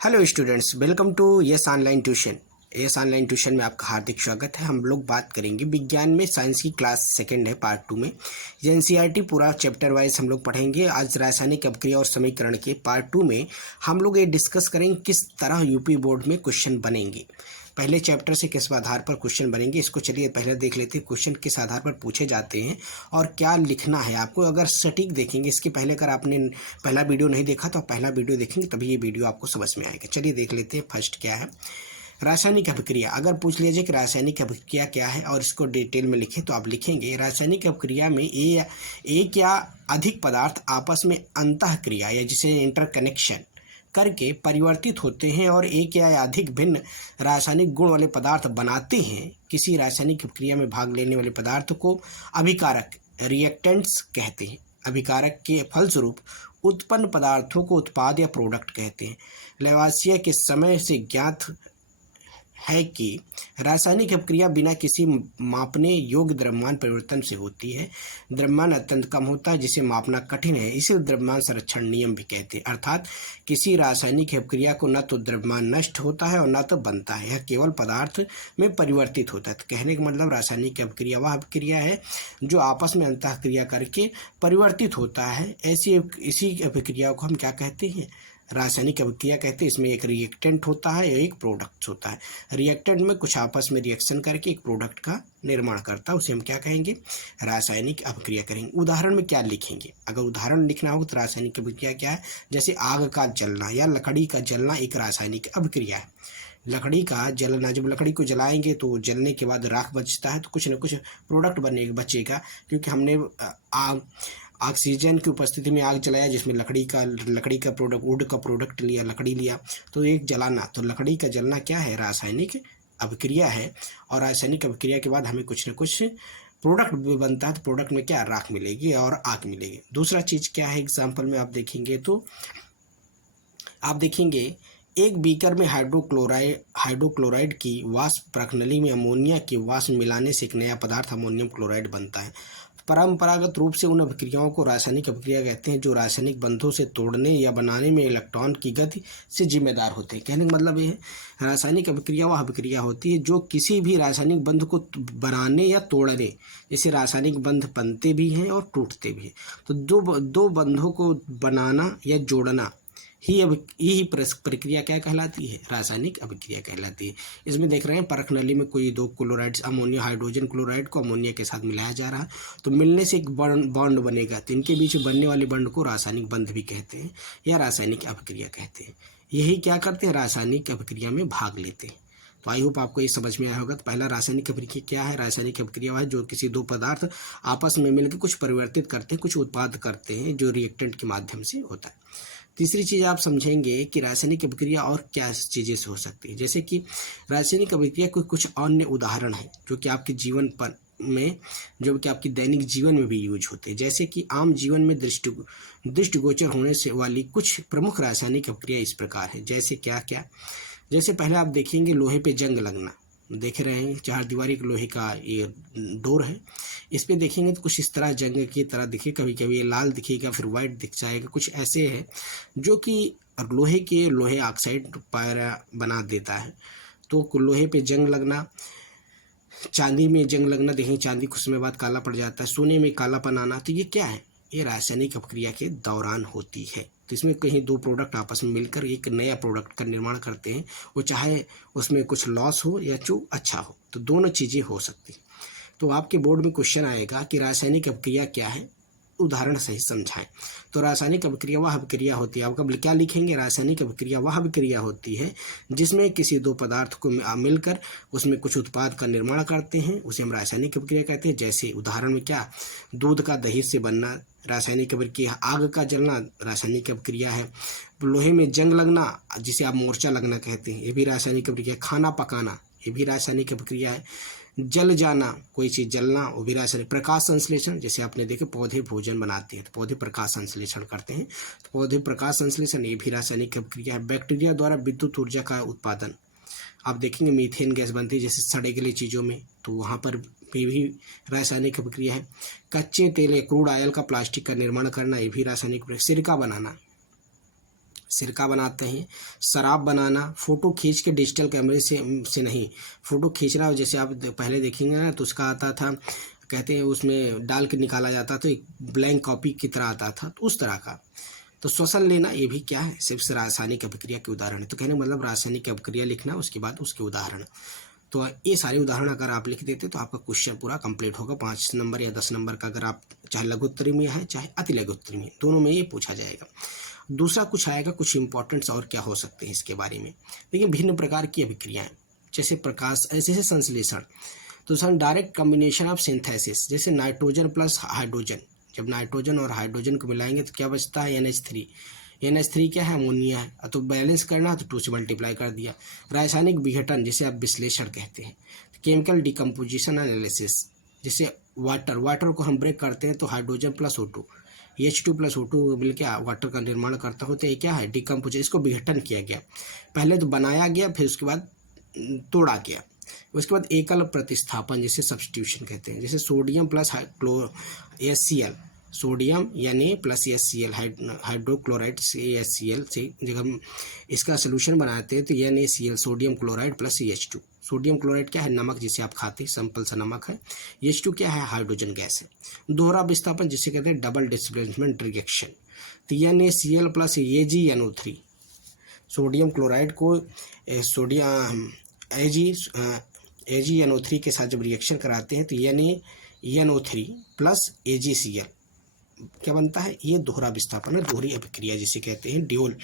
Hello students, welcome to yes online tuition. Yes online tuition में आपका हार्दिक स्वागत है। हम लोग बात करेंगे विज्ञान में, साइंस की क्लास सेकंड है, पार्ट 2 में। ये एनसीईआरटी पूरा चैप्टर वाइज हम लोग पढ़ेंगे। आज रासायनिक अपक्रिया और समीकरण के पार्ट 2 में हम लोग ये डिस्कस करेंगे किस तरह यूपी बोर्ड में क्वेश्चन बनेंगे। पहले चैप्टर से किस आधार पर क्वेश्चन बनेंगे, इसको चलिए पहले देख लेते हैं। क्वेश्चन किस आधार पर पूछे जाते हैं और क्या लिखना है आपको। अगर सटीक देखेंगे, इसके पहले अगर आपने पहला वीडियो नहीं देखा तो पहला वीडियो देखेंगे तभी ये वीडियो आपको समझ में आएगा। चलिए देख लेते हैं। फर्स्ट क्या है, रासायनिक अभिक्रिया। अगर पूछ लीजिए कि रासायनिक अभिक्रिया क्या है और इसको डिटेल में लिखें तो आप लिखेंगे रासायनिक अभिक्रिया में एक या अधिक पदार्थ आपस में अंतःक्रिया या जिसे इंटरकनेक्शन करके परिवर्तित होते हैं और एक या अधिक भिन्न रासायनिक गुण वाले पदार्थ बनाते हैं। किसी रासायनिक क्रिया में भाग लेने वाले पदार्थ को अभिकारक रिएक्टेंट्स कहते हैं। अभिकारक के फलस्वरूप उत्पन्न पदार्थों को उत्पाद या प्रोडक्ट कहते हैं। लैवोसियर के समय से ज्ञात है कि रासायनिक अभिक्रिया बिना किसी मापने योग्य द्रव्यमान परिवर्तन से होती है। द्रव्यमान अत्यंत कम होता है जिसे मापना कठिन है, इसे द्रव्यमान संरक्षण नियम भी कहते हैं। अर्थात किसी रासायनिक अभिक्रिया को न तो द्रव्यमान नष्ट होता है और न तो बनता है, यह केवल पदार्थ में परिवर्तित होता है। तो कहने का मतलब रासायनिक अभिक्रिया वह अभिक्रिया है जो आपस में अंतःक्रिया करके परिवर्तित होता है। इसी अभिक्रिया को हम क्या कहते हैं, रासायनिक अभिक्रिया कहते हैं। इसमें एक रिएक्टेंट होता है, एक प्रोडक्ट होता है। रिएक्टेंट में कुछ आपस में रिएक्शन करके एक प्रोडक्ट का निर्माण करता है, उसे हम क्या कहेंगे, रासायनिक अभिक्रिया करेंगे। उदाहरण में क्या लिखेंगे, अगर उदाहरण लिखना होगा तो रासायनिक अभिक्रिया क्या है, जैसे आग का जलना या लकड़ी का जलना एक रासायनिक अभिक्रिया है। लकड़ी का जलना, जब लकड़ी को जलाएंगे तो जलने के बाद राख बचता है तो कुछ न कुछ प्रोडक्ट बचेगा, क्योंकि हमने ऑक्सीजन की उपस्थिति में आग जलाया जिसमें लकड़ी का प्रोडक्ट, वुड का प्रोडक्ट लिया, लकड़ी लिया, तो एक जलाना, तो लकड़ी का जलना क्या है, रासायनिक अभिक्रिया है। और रासायनिक अभिक्रिया के बाद हमें कुछ न कुछ प्रोडक्ट भी बनता है, तो प्रोडक्ट में क्या, राख मिलेगी और आग मिलेगी। दूसरा चीज़ क्या है, एग्जाम्पल में आप देखेंगे तो आप देखेंगे एक बीकर में हाइड्रोक्लोराइड की वाष्प प्रणाली में अमोनिया की वाष्प मिलाने से एक नया पदार्थ अमोनियम क्लोराइड बनता है। परंपरागत रूप से उन अभिक्रियाओं को रासायनिक अभिक्रिया कहते हैं जो रासायनिक बंधों से तोड़ने या बनाने में इलेक्ट्रॉन की गति से जिम्मेदार होते हैं। कहने का मतलब ये है, रासायनिक अभिक्रिया वह अभिक्रिया होती है जो किसी भी रासायनिक बंध को बनाने या तोड़ने, जैसे रासायनिक बंध बनते भी हैं और टूटते भी हैं, तो दो बंधों को बनाना या जोड़ना यही प्रक्रिया क्या कहलाती है, रासायनिक अभिक्रिया कहलाती है। इसमें देख रहे हैं परख नली में कोई दो क्लोराइड्स, अमोनिया हाइड्रोजन क्लोराइड को अमोनिया के साथ मिलाया जा रहा है, तो मिलने से एक बॉन्ड बनेगा, तो इनके बीच बनने वाले बॉन्ड को रासायनिक बंध भी कहते हैं या रासायनिक अभिक्रिया कहते हैं। यही क्या करते हैं, रासायनिक अभिक्रिया में भाग लेते हैं। तो आई होप आपको ये समझ में आया होगा। तो पहला रासायनिक अभिक्रिया क्या है, रासायनिक अभिक्रिया है जो किसी दो पदार्थ आपस में मिलकर कुछ परिवर्तित करते हैं, कुछ उत्पाद करते हैं, जो रिएक्टेंट के माध्यम से होता है। तीसरी चीज़ आप समझेंगे कि रासायनिक अभिक्रिया और क्या चीज़ें से हो सकती है, जैसे कि रासायनिक अभिक्रिया के कुछ अन्य उदाहरण हैं जो कि आपके जीवन पर में, जो कि आपकी दैनिक जीवन में भी यूज होते हैं। जैसे कि आम जीवन में दृष्टिगोचर होने से वाली कुछ प्रमुख रासायनिक अभिक्रिया इस प्रकार है। जैसे क्या क्या, जैसे पहले आप देखेंगे लोहे पे जंग लगना, देख रहे हैं चार दीवारी के लोहे का ये डोर है, इस पे देखेंगे तो कुछ इस तरह जंग की तरह दिखे, कभी कभी ये लाल दिखेगा, फिर वाइट दिख जाएगा, कुछ ऐसे है जो कि लोहे ऑक्साइड पायरा बना देता है। तो लोहे पे जंग लगना, चांदी में जंग लगना, देखेंगे चांदी कुछ समय बाद काला पड़ जाता है, सोने में कालापन आना, तो ये क्या है, ये रासायनिक अभिक्रिया के दौरान होती है। तो इसमें कहीं दो प्रोडक्ट आपस में मिलकर एक नया प्रोडक्ट का निर्माण करते हैं, वो चाहे उसमें कुछ लॉस हो या जो अच्छा हो, तो दोनों चीज़ें हो सकती हैं। तो आपके बोर्ड में क्वेश्चन आएगा कि रासायनिक अभिक्रिया क्या है, उदाहरण सही समझाएं। तो रासायनिक अभिक्रिया वह अभिक्रिया होती है, आप कब क्या लिखेंगे, रासायनिक अभिक्रिया वह अभिक्रिया होती है जिसमें किसी दो पदार्थ को मिलकर उसमें कुछ उत्पाद का निर्माण करते हैं, उसे हम रासायनिक अभिक्रिया कहते हैं। जैसे उदाहरण में क्या, दूध का दही से बनना रासायनिक अभिक्रिया, आग का जलना रासायनिक अभिक्रिया है, लोहे में जंग लगना जिसे आप मोर्चा लगना कहते हैं, ये भी रासायनिक अभिक्रिया, खाना पकाना ये भी रासायनिक अभिक्रिया है, जल जाना कोई चीज़ जलना वो भी रासायनिक, प्रकाश संश्लेषण, जैसे आपने देखे पौधे भोजन बनाते हैं तो पौधे प्रकाश संश्लेषण करते हैं, तो पौधे प्रकाश संश्लेषण ये भी रासायनिक अभिक्रिया है। बैक्टीरिया द्वारा विद्युत ऊर्जा का उत्पादन, आप देखेंगे मीथेन गैस बनती है जैसे सड़े गले चीज़ों में, तो वहाँ पर भी रासायनिक अभिक्रिया है। कच्चे तेल या क्रूड ऑयल का प्लास्टिक का निर्माण करना ये भी रासायनिक अभिक्रिया। सिरका बनाना सिरका बनाते हैं। शराब बनाना, फ़ोटो खींच के डिजिटल कैमरे से नहीं, फ़ोटो खींचना जैसे आप पहले देखेंगे ना तो उसका आता था, कहते हैं उसमें डाल के निकाला जाता था, एक ब्लैंक कॉपी की तरह आता था, तो उस तरह का। तो श्वसन लेना ये भी क्या है, सिर्फ रासायनिक अभिक्रिया के उदाहरण है। तो कहने मतलब रासायनिक अभिक्रिया लिखना, उसके बाद उसके उदाहरण। तो ये सारे उदाहरण अगर आप लिख देते तो आपका क्वेश्चन पूरा कंप्लीट होगा। 5 नंबर या 10 नंबर का, अगर आप चाहे लघु उत्तरी में है चाहे अति लघु उत्तरी में, दोनों में ये पूछा जाएगा। दूसरा कुछ आएगा, कुछ इंपॉर्टेंट्स और क्या हो सकते हैं इसके बारे में। देखिए भिन्न प्रकार की अभिक्रियाएं, जैसे प्रकाश, ऐसे संश्लेषण। तो sir direct combination of synthesis, जैसे नाइट्रोजन प्लस हाइड्रोजन, जब नाइट्रोजन और हाइड्रोजन को मिलाएंगे तो क्या बचता है, NH3। NH3 क्या है, अमोनिया है। तो बैलेंस करना तो 2 से मल्टीप्लाई कर दिया। रासायनिक विघटन, जिसे आप विश्लेषण कहते हैं। केमिकल डिकम्पोजिशन एनालिसिस, जैसे वाटर को हम ब्रेक करते हैं तो hydrogen plus O2, H2 plus O2 मिलकर वाटर का निर्माण करता हो, तो ये क्या है, डिकम्पोजिशन। इसको विघटन किया गया, पहले तो बनाया गया, फिर उसके बाद तोड़ा गया। उसके बाद एकल प्रतिस्थापन, जिसे सब्स्टिट्यूशन कहते हैं। जैसे sodium plus HCl, sodium Na plus HCl, hydrochloride से HCl से जब हम इसका सोल्यूशन बनाते हैं तो NaCl, sodium chloride plus H2। Sodium chloride क्या है, नमक जिसे आप खाते हैं, सिंपल सा नमक है। H2 क्या है, हाइड्रोजन गैस है। दोहरा विस्थापन, जिसे कहते हैं डबल डिस्प्लेसमेंट रिएक्शन। तो NaCl plus AgNO3, sodium chloride को सोडियम AgNO3 के साथ जब रिएक्शन कराते हैं तो NaNO3 प्लस AgCl क्या बनता है, ये दोहरा विस्थापन है, दोहरी अभिक्रिया जिसे कहते हैं ड्यूल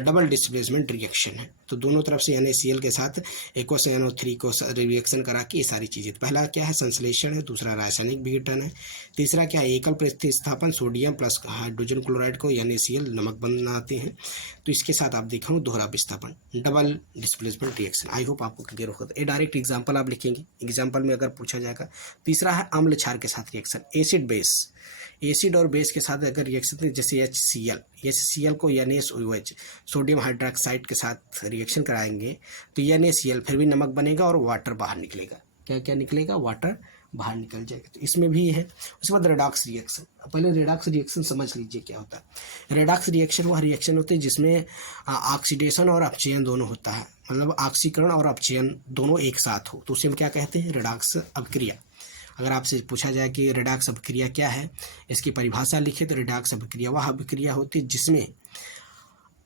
डबल डिस्प्लेसमेंट रिएक्शन है। तो दोनों तरफ से NaCl के साथ एक्वस NO3 को रिएक्शन करा के ये सारी चीज़ें। पहला क्या है, संश्लेषण है। दूसरा रासायनिक विघटन है। तीसरा क्या है, एकल प्रतिस्थापन, सोडियम प्लस हाइड्रोजन क्लोराइड को NaCl नमक बनाते हैं। तो इसके साथ आप देखो दोहरा विस्थापन, double displacement reaction. I hope आपको क्लियर होगा। ये डायरेक्ट एग्जाम्पल आप लिखेंगे, एग्जाम्पल में अगर पूछा जाएगा। तीसरा है अम्ल क्षार के साथ रिएक्शन, एसिड बेस, एसिड और बेस के साथ अगर रिएक्शन, जैसे HCl को NaOH, सोडियम हाइड्रोक्साइड के साथ रिएक्शन कराएंगे तो NaCl फिर भी नमक बनेगा और वाटर बाहर निकलेगा। क्या क्या निकलेगा, वाटर बाहर निकल जाएगा। तो इसमें भी है। उसके बाद रेडॉक्स रिएक्शन, पहले रेडॉक्स रिएक्शन समझ लीजिए क्या होता है। रेडॉक्स रिएक्शन वह रिएक्शन होते हैं जिसमें ऑक्सीडेशन और अपचयन दोनों होता है, मतलब ऑक्सीकरण और अपचयन दोनों एक साथ हो, तो उसे हम क्या कहते हैं, रेडॉक्स अभिक्रिया। अगर आपसे पूछा जाए कि रेडॉक्स अभिक्रिया क्या है, इसकी परिभाषा लिखे तो रेडॉक्स अभिक्रिया वह अभिक्रिया होती है जिसमें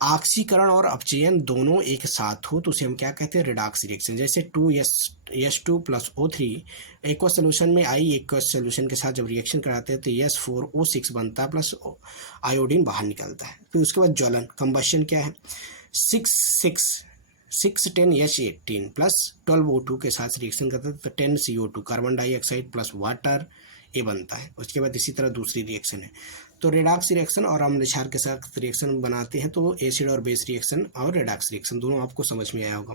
ऑक्सीकरण और अपचयन दोनों एक साथ हो, तो उसे हम क्या कहते हैं, रेडॉक्स रिएक्शन। जैसे 2H2 plus O3 aqueous solution में एक्वस सोल्यूशन के साथ जब रिएक्शन कराते हैं तो H4O6 बनता है प्लस आयोडीन बाहर निकलता है। फिर उसके बाद ज्वलन, कंबशन क्या है, 610H18 प्लस 12O2 के साथ रिएक्शन करता है तो 10CO2 carbon dioxide plus water ये बनता है। उसके बाद इसी तरह दूसरी रिएक्शन है। तो रेडॉक्स रिएक्शन और अम्ल क्षार के साथ रिएक्शन बनाते हैं तो एसिड और बेस रिएक्शन और रेडॉक्स रिएक्शन दोनों आपको समझ में आया होगा।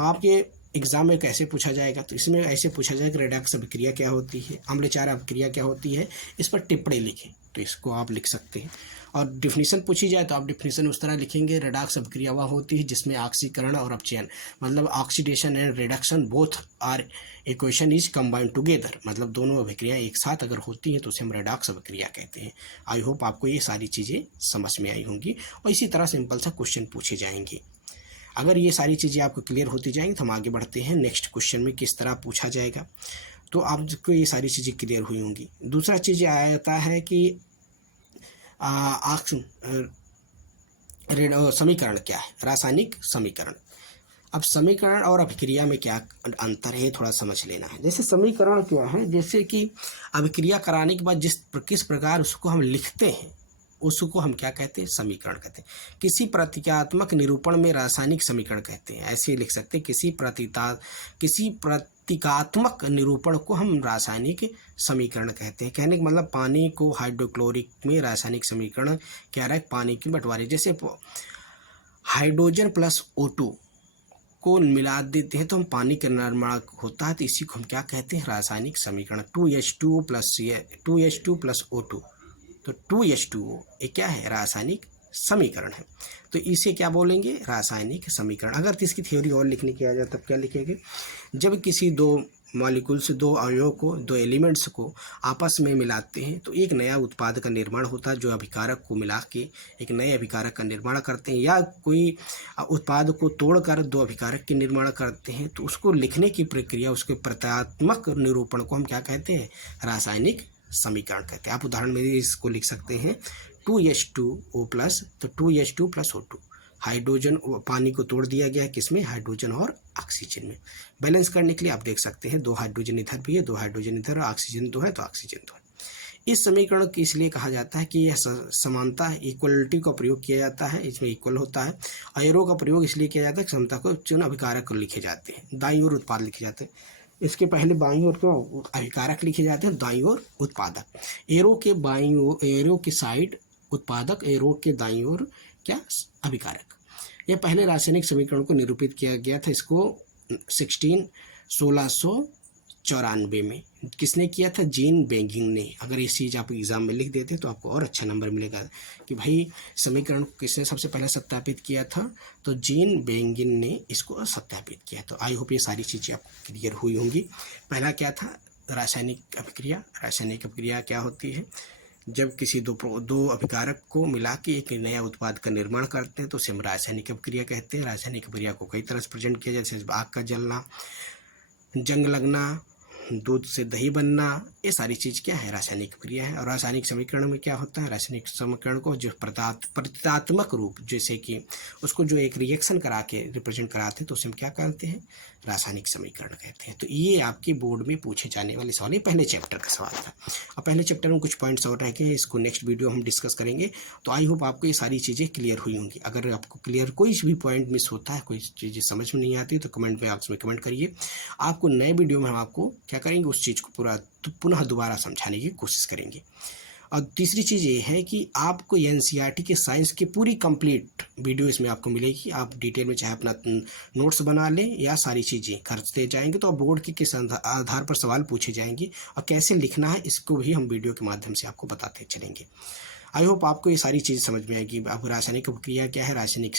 आपके एग्जाम में कैसे पूछा जाएगा, तो इसमें ऐसे पूछा जाएगा रेडॉक्स अभिक्रिया क्या होती है, अम्ल क्षार अभिक्रिया क्या होती है, इस पर टिप्पणी लिखें, तो इसको आप लिख सकते हैं। और डिफिनीशन पूछी जाए तो आप डिफिनीशन उस तरह लिखेंगे, रेडॉक्स अभिक्रिया वह होती है जिसमें ऑक्सीकरण और अपचयन, मतलब oxidation and reduction both are equation is combined together, मतलब दोनों अभिक्रिया एक साथ अगर होती हैं तो उसे हम रेडॉक्स अभिक्रिया कहते हैं। आई होप आपको ये सारी चीज़ें समझ में आई होंगी और इसी तरह सिंपल सा क्वेश्चन पूछे जाएंगे। अगर ये सारी चीज़ें आपको क्लियर होती जाएंगी तो हम आगे बढ़ते हैं नेक्स्ट क्वेश्चन में किस तरह पूछा जाएगा, तो आपको ये सारी चीज़ें क्लियर हुई होंगी। दूसरा चीज़ आता है कि समीकरण क्या है, रासायनिक समीकरण। अब समीकरण और अभिक्रिया में क्या अंतर है थोड़ा समझ लेना है। जैसे समीकरण क्या है, जैसे कि अभिक्रिया कराने के बाद किस प्रकार उसको हम लिखते हैं उसको हम क्या कहते हैं, समीकरण कहते हैं। किसी प्रतीकात्मक निरूपण में रासायनिक समीकरण कहते हैं, ऐसे लिख सकते हैं। किसी प्रतीकात्मक निरूपण को हम रासायनिक समीकरण कहते हैं। कहने का मतलब पानी को हाइड्रोक्लोरिक में रासायनिक समीकरण क्या रहा है, पानी की बंटवारे। जैसे हाइड्रोजन प्लस O2 को मिला देते हैं तो हम पानी का निर्माण होता है, तो इसी को हम क्या कहते हैं, रासायनिक समीकरण। 2H2 प्लस O2, तो 2H2O ये क्या है, रासायनिक समीकरण है। तो इसे क्या बोलेंगे, रासायनिक समीकरण। अगर इसकी थ्योरी और लिखने की आ जाए तब क्या लिखेंगे, जब किसी दो मॉलिक्यूल्स, दो अवयवों को, दो एलिमेंट्स को आपस में मिलाते हैं तो एक नया उत्पाद का निर्माण होता है, जो अभिकारक को मिला के एक नए अभिकारक का निर्माण करते हैं, या कोई उत्पाद को तोड़कर दो अभिकारक के निर्माण करते हैं तो उसको लिखने की प्रक्रिया, उसके प्रत्यात्मक निरूपण को हम क्या कहते हैं? रासायनिक समीकरण कहते हैं। आप उदाहरण में इसको लिख सकते हैं 2H2O+, तो 2H2 + O2, हाइड्रोजन, पानी को तोड़ दिया गया है किसमें? हाइड्रोजन और ऑक्सीजन में। बैलेंस करने के लिए आप देख सकते हैं 2 हाइड्रोजन इधर भी है, 2 हाइड्रोजन इधर, ऑक्सीजन 2 है तो ऑक्सीजन 2 है। इस समीकरण को इसलिए कहा जाता है कि यह समानता, इक्वलिटी का प्रयोग किया जाता है, इसमें इक्वल होता है। एरो का प्रयोग इसलिए किया जाता है क्षमता को चुन अभिकारक को लिखे जाते हैं, दाईं ओर उत्पाद लिखे जाते हैं। इसके पहले बाईं ओर को अभिकारक लिखे जाते हैं, दाईं ओर उत्पादक। एरो के बाईं ओर, एरो की साइड उत्पादक, एरो के दाईं ओर क्या? अभिकारक। यह पहले रासायनिक समीकरण को निरूपित किया गया था, इसको 1694 में किसने किया था? जीन बेंगिंग ने। अगर ये चीज़ आप एग्जाम में लिख देते तो आपको और अच्छा नंबर मिलेगा कि भाई समीकरण को किसने सबसे पहले सत्यापित किया था? तो जीन बेंगिंग ने इसको सत्यापित किया। तो आई होप ये सारी चीज़ें आपको क्लियर हुई होंगी। पहला क्या था? रासायनिक अभिक्रिया। रासायनिक अभिक्रिया क्या होती है? जब किसी दो अभिकारक को मिला के एक नया उत्पाद का निर्माण करते हैं तो उसे हम रासायनिक अभिक्रिया कहते हैं। रासायनिक अभिक्रिया को कई तरह से प्रेजेंट किया जाए, जैसे आग का जलना, जंग लगना, दूध से दही बनना, ये सारी चीज़ क्या है? रासायनिक क्रिया है। और रासायनिक समीकरण में क्या होता है? रासायनिक समीकरण को जो प्रतीकात्मक रूप, जैसे कि उसको जो एक रिएक्शन करा के रिप्रेजेंट कराते हैं तो उसे हम क्या कहते हैं? रासायनिक समीकरण कहते हैं। तो ये आपके बोर्ड में पूछे जाने वाले सवाल, ये पहले चैप्टर का सवाल था। और पहले चैप्टर में कुछ पॉइंट्स और रह गए, इसको नेक्स्ट वीडियो हम डिस्कस करेंगे। तो आई होप आपको ये सारी चीज़ें क्लियर हुई होंगी। अगर आपको क्लियर कोई भी पॉइंट मिस होता है, कोई चीज़ें समझ में नहीं आती तो कमेंट में आप उसमें कमेंट करिए। आपको नए वीडियो में हम आपको क्या करेंगे? उस चीज़ को पूरा पुनः दोबारा समझाने की कोशिश करेंगे। और तीसरी चीज़ ये है कि आपको एनसीईआरटी के साइंस की पूरी कंप्लीट वीडियो इसमें आपको मिलेगी। आप डिटेल में चाहे अपना नोट्स बना लें या सारी चीज़ें करते जाएंगे तो बोर्ड के किस आधार पर सवाल पूछे जाएंगे और कैसे लिखना है इसको भी हम वीडियो के माध्यम से आपको बताते चलेंगे। आई होप आपको ये सारी चीज़ समझ में आएगी। अब रासायनिक अभिक्रिया क्या है, रासायनिक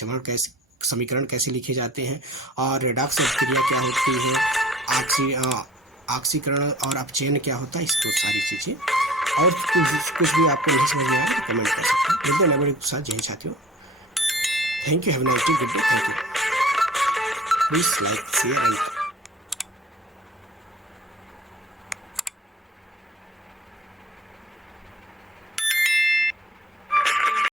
समीकरण कैसे लिखे जाते हैं, और रेडॉक्स अभिक्रिया क्या होती है, ऑक्सीकरण और अपचयन क्या होता है, इसको सारी चीज़ें। और कुछ भी आपको नहीं समझ में आ रहा है तो कमेंट कर सकते हैं। मिलते हैं नए वीडियो के साथ। जय साथियों, thank you, have a nice day, good day, thank you. Please like, share and